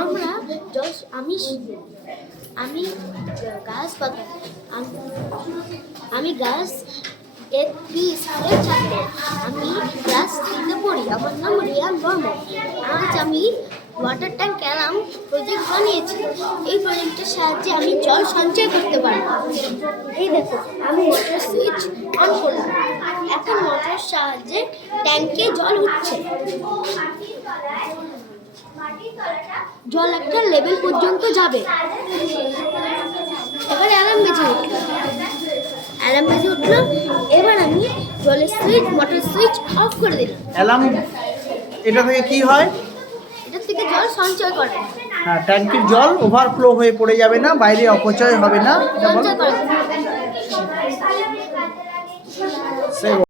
আমরা আমি গাছ বাগান আমি গাছ এপি স্কুলের ছাত্র। আমি ক্লাস 3-তে পড়ি। আমার নাম রিয়ান বর্মন। আজ আমি ওয়াটার ট্যাঙ্ক অ্যালার্ম প্রজেক্ট বানিয়েছি। এই প্রজেক্টের সাহায্যে আমি জল সঞ্চয় করতে পারবো। এই দেখো, আমি মোটর সুইচ অন করলাম। এখন মোটরের সাহায্যে ট্যাঙ্কে জল উঠছে। জল একটা লেভেল পর্যন্ত যাবে। এবার অ্যালার্ম বেজে উঠলো। এবার আমি জলের মোটর সুইচ অফ করে দিলাম। অ্যালার্ম এটা থেকে কি হয়? এটা থেকে জল সঞ্চয় করে। হ্যাঁ, ট্যাঙ্কির জল ওভারফ্লো হয়ে পড়ে যাবে না, বাইরে অপচয় হবে না। সঞ্চয় করে।